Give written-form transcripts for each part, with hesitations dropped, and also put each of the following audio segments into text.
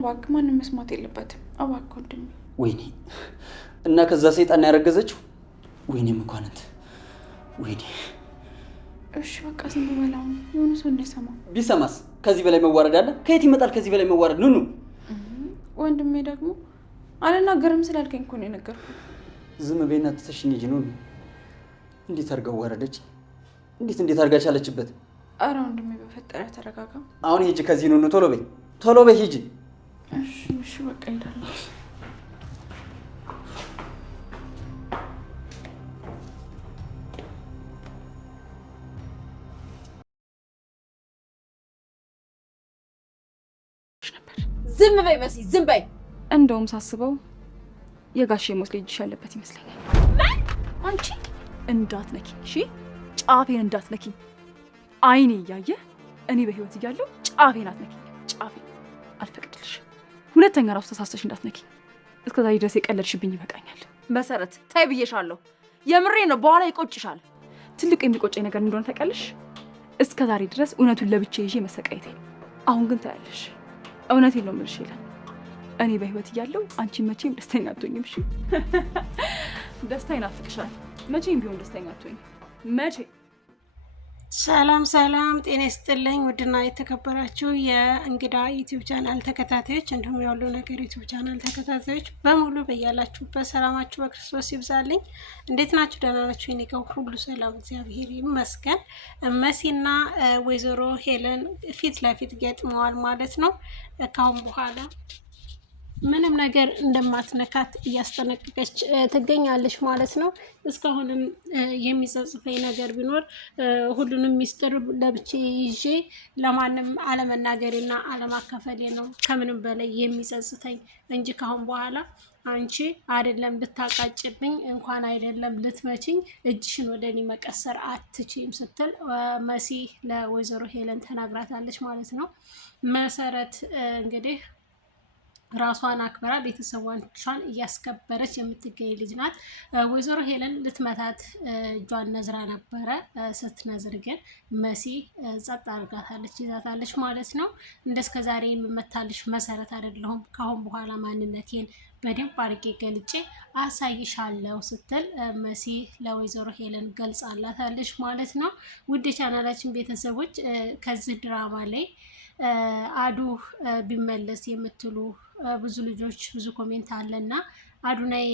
እባክህ ማንም መስማት የለበትም እባክህ ወንድሜ ወይኔ እና ከዛ ሰይጣን ያረገዘችው ወይኔ መኳንንት ወይኔ እሺ በቃ ዝም በለው የሆነ ሰው እንዳይሰማ ቢሰማስ ከዚህ በላይ መዋረድ አለ ከየት ይመጣል ከዚህ በላይ መዋረድ ኑኑ ወንድሜ ደግሞ አልናገርም ስላልከኝ እኮ ነው የነገርኩህ ዝም በይና ተተሽኝ ኑኑ እንዴት አርጋ ወረደች እንዴት አርጋ ቻለችበት አረ ወንድሜ በፈጠረ ተረጋጋ አሁን ሂጂ ከዚህ ኑኑ ቶሎ በይ ሂጂ እሺ በቃ እንዴ ዝም በይ መሲ ዝም በይ እንደውም ሳስበው የጋሼ ሞት ልጅ ያለበት ይመስለኛል አንቺ እንዳትነኪ እሺ ጫፌን እንዳትነኪ አይኔ እያየ እኔ በህይወት እያለሁ ጫፌን አትነኪ ጫፌ አልፈቅድልሽ ሁለተኛ ራሱ ተሳስተሽ እንዳትነኪ እስከዛሬ ድረስ የቀለድሽብኝ ይበቃኛል መሰረት ታይ ብዬሻለሁ የምሬ ነው በኋላ ይቆጭሻል ትልቅ የሚቆጨኝ ነገር እንደሆነ ታውቂያለሽ እስከዛሬ ድረስ እውነቱን ለብቻ ይዤ መሰቃየቴ አሁን ግን ታያለሽ እውነቴን ነው የምልሽ ይላል እኔ በህይወት እያለሁ አንቺ መቼም ደስተኛ አትሆኝም እሺ ደስታ ይናፍቅሻል መቼም ቢሆን ደስተኛ አትሆኝም መቼ ሰላም ጤና ይስጥልኝ ውድና የተከበራችሁ የእንግዳ ዩቲዩብ ቻናል ተከታታዮች እንዲሁም የሁሉ ነገር ዩቲዩብ ቻናል ተከታታዮች በሙሉ በያላችሁበት ሰላማችሁ በክርስቶስ ይብዛልኝ እንዴት ናችሁ ደህና ናችሁ እኔ ጋር ሁሉ ሰላም እግዚአብሔር ይመስገን መሲና ወይዘሮ ሄለን ፊት ለፊት ገጥመዋል ማለት ነው ካሁን በኋላ ምንም ነገር እንደማትነካት እያስጠነቀቀች ትገኛለች ማለት ነው እስካሁንም የሚጸጽፈኝ ነገር ቢኖር ሁሉንም ሚስጥር ለብቻ ይዤ ለማንም አለመናገሬና አለማካፈሌ ነው ከምንም በላይ የሚጸጽተኝ እንጂ ካሁን በኋላ አንቺ አይደለም ልታቃጭብኝ እንኳን አይደለም ልትመችኝ እጅሽን ወደኔ መቀሰር አትችይም ስትል መሲ ለወይዘሮ ሄለን ተናግራታለች ማለት ነው መሰረት እንግዲህ ራሷን አክብራ ቤተሰቧን እያስከበረች የምትገኝ ልጅ ናት ወይዘሮ ሄለን ልትመታት እጇን ነዝራ ነበረ ስትነዝር ግን መሲ ጸጥ አድርጋታለች ይዛታለች ማለት ነው እንደስከዛሬ የምመታልሽ መሰረት አይደለሁም ካሁን በኋላ ማንነቴን በደንብ አድርጌ ገልጬ አሳይሻለሁ ስትል መሲ ለወይዘሮ ሄለን ገልጻላታለች ማለት ነው ውድ ቻናላችን ቤተሰቦች ከዚህ ድራማ ላይ አዱ ቢመለስ የምትሉ ብዙ ልጆች ብዙ ኮሜንት አለና አዱናይ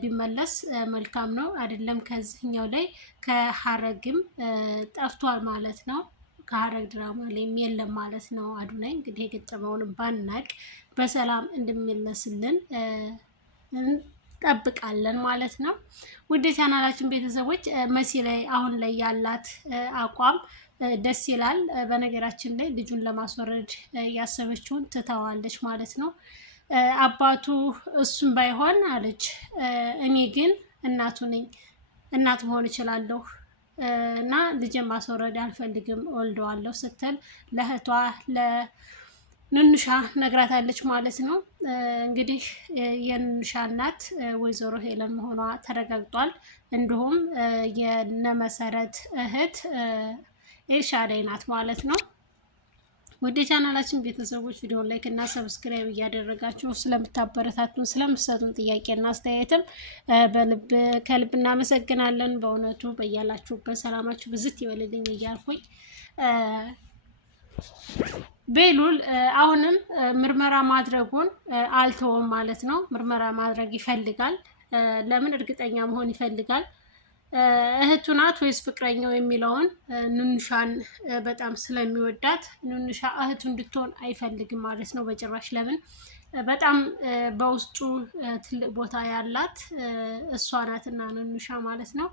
ቢመለስ መልካም ነው አይደለም ከዚህኛው ላይ ከሐረግም ጠፍቷል ማለት ነው ከሐረግ ድራማ ላይ የለም ማለት ነው አዱናይ እንግዲህ የገጠመውን ባናቅ በሰላም እንደሚመለስልን እንጠብቃለን ማለት ነው ውድ ቻናላችን ቤተሰቦች መሲ ላይ አሁን ላይ ያላት አቋም ደስ ይላል በነገራችን ላይ ልጁን ለማስወረድ ያሰበችውን ትተዋለች ማለት ነው አባቱ እሱም ባይሆን አለች እኔ ግን እናቱ ነኝ እናት መሆን እችላለሁ እና ልጅን ማስወረድ አልፈልግም ወልደዋለሁ ስትል ለእህቷ ለንንሻ ነግራታለች ማለት ነው እንግዲህ የንንሻ እናት ወይዘሮ ሄለን መሆኗ ተረጋግጧል እንዲሁም የነመሰረት እህት ኤልሻዳይ ናት ማለት ነው ወደ ቻናላችን ቤተሰቦች ቪዲዮ ላይክ እና ሰብስክራይብ እያደረጋችሁ ስለምታበረታቱን ስለምትሰጡን ጥያቄና አስተያየትም ከልብ እናመሰግናለን በእውነቱ በያላችሁበት ሰላማችሁ ብዝት ይበልልኝ እያልኩኝ ቤሉል አሁንም ምርመራ ማድረጉን አልተወም ማለት ነው ምርመራ ማድረግ ይፈልጋል ለምን እርግጠኛ መሆን ይፈልጋል እህቱ ናት ወይስ ፍቅረኛው የሚለውን ንንሻን በጣም ስለሚወዳት ንንሻ እህቱ እንድትሆን አይፈልግም ማለት ነው በጭራሽ ለምን በጣም በውስጡ ትልቅ ቦታ ያላት እሷ ናትና ንንሻ ማለት ነው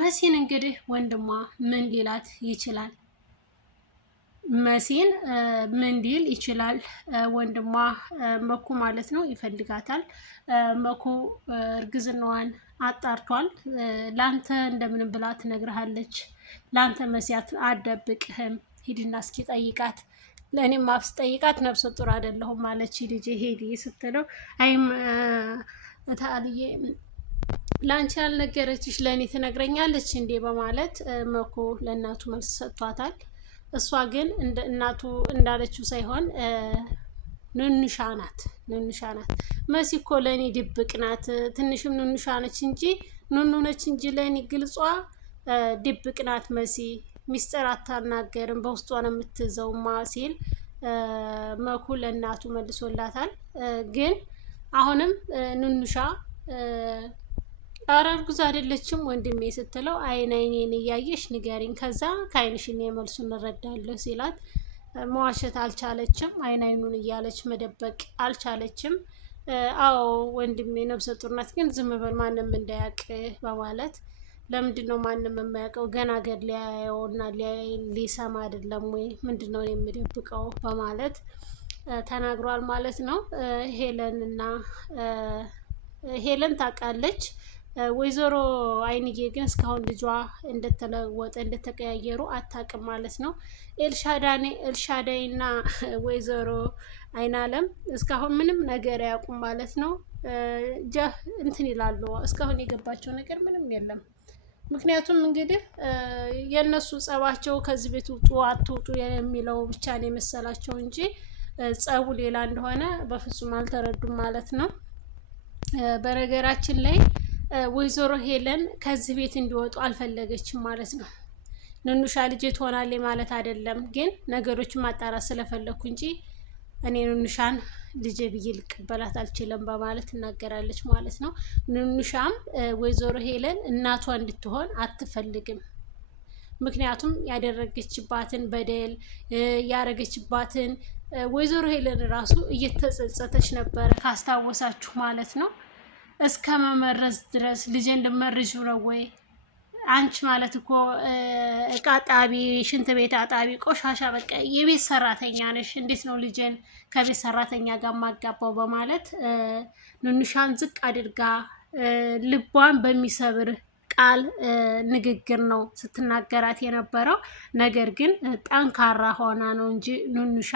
መሲን እንግዲህ ወንድሟ ምን ሊላት ይችላል መሲን ምን ሊል ይችላል ወንድሟ መኩ ማለት ነው ይፈልጋታል መኩ እርግዝናዋን አጣርቷል ላንተ እንደምንም ብላ ትነግርሃለች ላንተ መሲያት አደብቅህም ሂድና እስኪ ጠይቃት ለኔም ማፍስ ጠይቃት ነፍሰ ጡር አይደለሁም ማለች ልጅ ሄዲ ስትለው አይም ታልዬ ላንቺ ያልነገረችሽ ለኔ ትነግረኛለች እንዴ በማለት መኩ ለእናቱ መልስ ሰጥቷታል እሷ ግን እንደ እናቱ እንዳለችው ሳይሆን ኑኑሻ ናት። መሲ እኮ ለእኔ ድብቅ ናት። ትንሽም ኑኑሻ ነች እንጂ ኑኑ ነች እንጂ ለእኔ ግልጿ ድብቅ ናት። መሲ ሚስጥር አታናገርም፣ በውስጧ ነው የምትይዘውማ ሲል መኩ ለእናቱ መልሶላታል። ግን አሁንም ኑኑሻ ኧረ እርጉዝ አይደለችም ወንድሜ ስትለው አይኔን እያየሽ ንገሪኝ፣ ከዛ ከአይንሽ እኔ መልሱን እንረዳለሁ ሲላት መዋሸት አልቻለችም። አይኑን እያለች መደበቅ አልቻለችም። አዎ ወንድሜ ነብሰ ጡር ናት፣ ግን ዝም በል ማንም እንዳያውቅ በማለት ለምንድን ነው ማንም የማያውቀው? ገና ገር ሊያየውና ሊሰማ አይደለም ወይ? ምንድን ነው የሚደብቀው? በማለት ተናግሯል ማለት ነው። ሄለን ታውቃለች። ወይዘሮ አይንዬ ግን እስካሁን ልጇ እንደተለወጠ እንደተቀያየሩ አታውቅም ማለት ነው። ኤልሻዳይ እና ወይዘሮ አይናለም እስካሁን ምንም ነገር አያውቁም ማለት ነው። እንትን ይላሉ። እስካሁን የገባቸው ነገር ምንም የለም። ምክንያቱም እንግዲህ የእነሱ ጸባቸው ከዚህ ቤት ውጡ አትውጡ የሚለው ብቻ ነው የመሰላቸው እንጂ ጸቡ ሌላ እንደሆነ በፍጹም አልተረዱም ማለት ነው። በነገራችን ላይ ወይዘሮ ሄለን ከዚህ ቤት እንዲወጡ አልፈለገችም ማለት ነው። ኑኑሻ ልጄ ትሆናለች ማለት አይደለም፣ ግን ነገሮችን ማጣራት ስለፈለኩ እንጂ እኔ ኑኑሻን ልጄ ብዬ ልቀበላት አልችልም በማለት ትናገራለች ማለት ነው። ኑኑሻም ወይዘሮ ሄለን እናቷ እንድትሆን አትፈልግም። ምክንያቱም ያደረገችባትን በደል ያረገችባትን ወይዘሮ ሄለን ራሱ እየተጸጸተች ነበረ ካስታወሳችሁ ማለት ነው። እስከ መመረዝ ድረስ ልጄ እንድመርዥ ነው ወይ? አንቺ ማለት እኮ እቃ ጣቢ፣ ሽንት ቤት አጣቢ፣ ቆሻሻ በቃ የቤት ሰራተኛ ነሽ። እንዴት ነው ልጄን ከቤት ሰራተኛ ጋር ማጋባው? በማለት ኑኑሻን ዝቅ አድርጋ ልቧን በሚሰብር ቃል ንግግር ነው ስትናገራት የነበረው። ነገር ግን ጠንካራ ሆና ነው እንጂ ኑኑሻ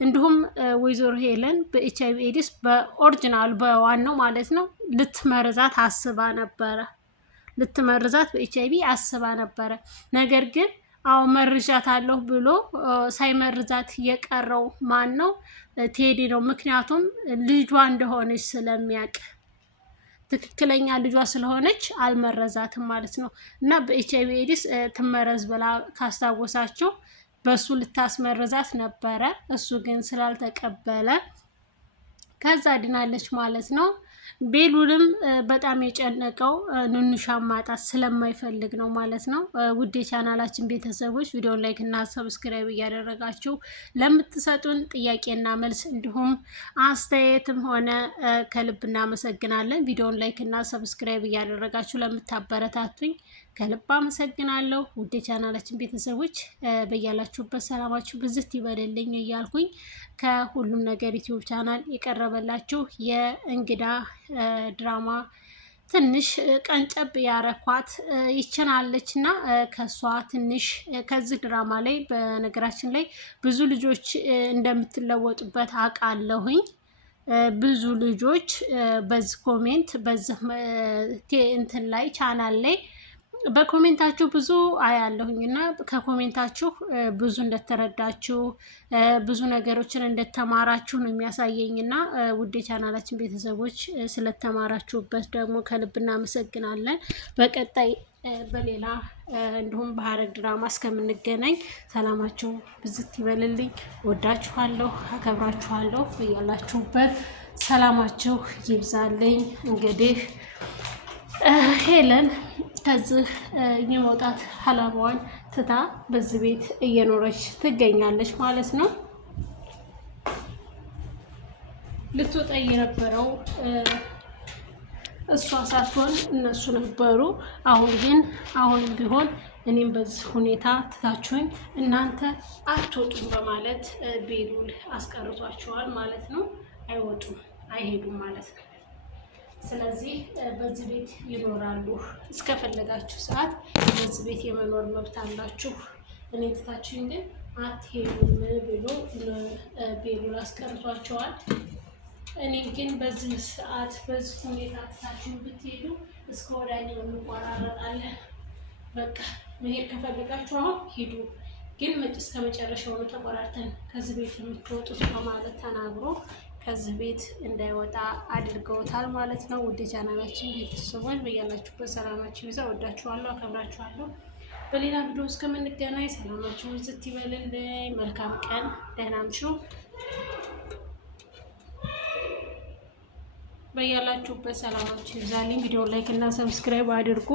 እንዲሁም ወይዘሮ ሄለን በኤችአይቪ ኤድስ በኦሪጂናል በዋናው ማለት ነው ልትመርዛት በኤችአይቪ አስባ ነበረ። ነገር ግን አሁን መርዣት አለሁ ብሎ ሳይመርዛት የቀረው ማን ነው? ቴዲ ነው። ምክንያቱም ልጇ እንደሆነች ስለሚያውቅ ትክክለኛ ልጇ ስለሆነች አልመረዛትም ማለት ነው። እና በኤችአይቪ ኤድስ ትመረዝ ብላ ካስታወሳችሁ በሱ ልታስመረዛት ነበረ። እሱ ግን ስላልተቀበለ ከዛ ድናለች ማለት ነው። ቤሉልም በጣም የጨነቀው ኑኑሻን ማጣት ስለማይፈልግ ነው ማለት ነው። ውድ የቻናላችን ቤተሰቦች ቪዲዮን ላይክ እና ሰብስክራይብ እያደረጋችሁ ለምትሰጡን ጥያቄና መልስ እንዲሁም አስተያየትም ሆነ ከልብ እናመሰግናለን። ቪዲዮን ላይክ እና ሰብስክራይብ እያደረጋችሁ ለምታበረታቱኝ ከልብ አመሰግናለሁ። ውድ የቻናላችን ቤተሰቦች በያላችሁበት ሰላማችሁ ብዝት ይበልልኝ እያልኩኝ ከሁሉም ነገር ዩቲዩብ ቻናል የቀረበላችሁ የእንግዳ ድራማ ትንሽ ቀንጨብ ያረኳት ይችናለች እና ከሷ ትንሽ ከዚህ ድራማ ላይ በነገራችን ላይ ብዙ ልጆች እንደምትለወጡበት አውቃለሁኝ። ብዙ ልጆች በዚህ ኮሜንት በዚህ እንትን ላይ ቻናል ላይ በኮሜንታችሁ ብዙ አያለሁኝ እና ከኮሜንታችሁ ብዙ እንደተረዳችሁ ብዙ ነገሮችን እንደተማራችሁ ነው የሚያሳየኝ እና ውድ ቻናላችን ቤተሰቦች ስለተማራችሁበት ደግሞ ከልብ እናመሰግናለን። በቀጣይ በሌላ እንዲሁም በሐረግ ድራማ እስከምንገናኝ ሰላማችሁ ብዝት ይበልልኝ። ወዳችኋለሁ፣ አከብራችኋለሁ። ያላችሁበት ሰላማችሁ ይብዛልኝ። እንግዲህ ሄለን ከዚህ የመውጣት ሀላማዋን ትታ በዚህ ቤት እየኖረች ትገኛለች ማለት ነው። ልትወጣ የነበረው እሷ ሳትሆን እነሱ ነበሩ። አሁንም ቢሆን እኔም በዚህ ሁኔታ ትታችሁኝ እናንተ አትወጡም በማለት ቤሉል አስቀርቷቸዋል ማለት ነው። አይወጡም፣ አይሄዱም ማለት ነው። ስለዚህ በዚህ ቤት ይኖራሉ እስከፈለጋችሁ ሰዓት በዚህ ቤት የመኖር መብት አላችሁ። እኔ ትታችሁኝ ግን አትሄዱም ብሎ ቤሉል አስቀርቷቸዋል። እኔ ግን በዚህ ሰዓት በዚህ ሁኔታ ትታችሁን ብትሄዱ እስከ ወዳኛው እንቆራረጣለን። በቃ መሄድ ከፈለጋችሁ አሁን ሂዱ፣ ግን እስከ መጨረሻው ነው ተቆራርተን ከዚህ ቤት የምትወጡት በማለት ተናግሮ ከዚህ ቤት እንዳይወጣ አድርገውታል ማለት ነው። ውድ ቻናላችን ቤተሰቦች በያላችሁበት ሰላማችሁ ይብዛ። ወዳችኋለሁ፣ አከብራችኋለሁ። በሌላ ቪዲዮ እስከምንገናኝ ሰላማችሁ ዝት ይበልልኝ። መልካም ቀን፣ ደህና ምሹ። በያላችሁበት ሰላማችሁ ይብዛልኝ። ቪዲዮ ላይክ እና ሰብስክራይብ አድርጉ።